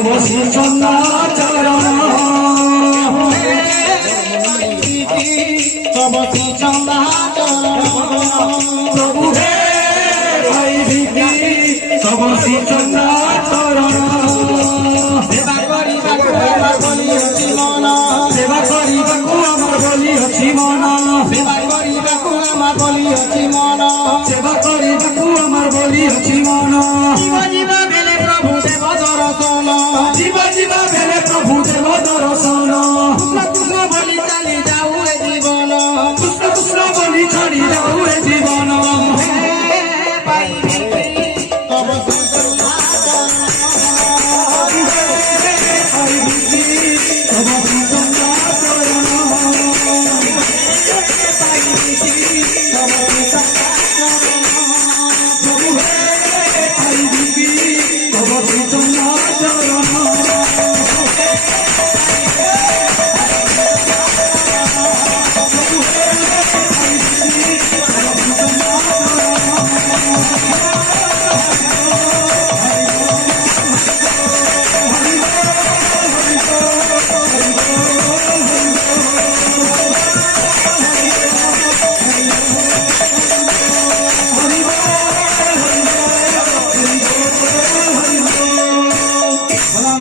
তব শ্রীচন্দা চরণ তব শ্রীচন্দা চরণ প্রভু হে ভাই ভিকি তব শ্রীচন্দা চরণ সেবা କରିବାକୁ আমার বলি ଅଛି মন সেবা କରିବାକୁ আমার বলি ଅଛି মন সেবা କରିବାକୁ আমার বলি ଅଛି মন সেবা କରିବାକୁ আমার বলি ଅଛି মন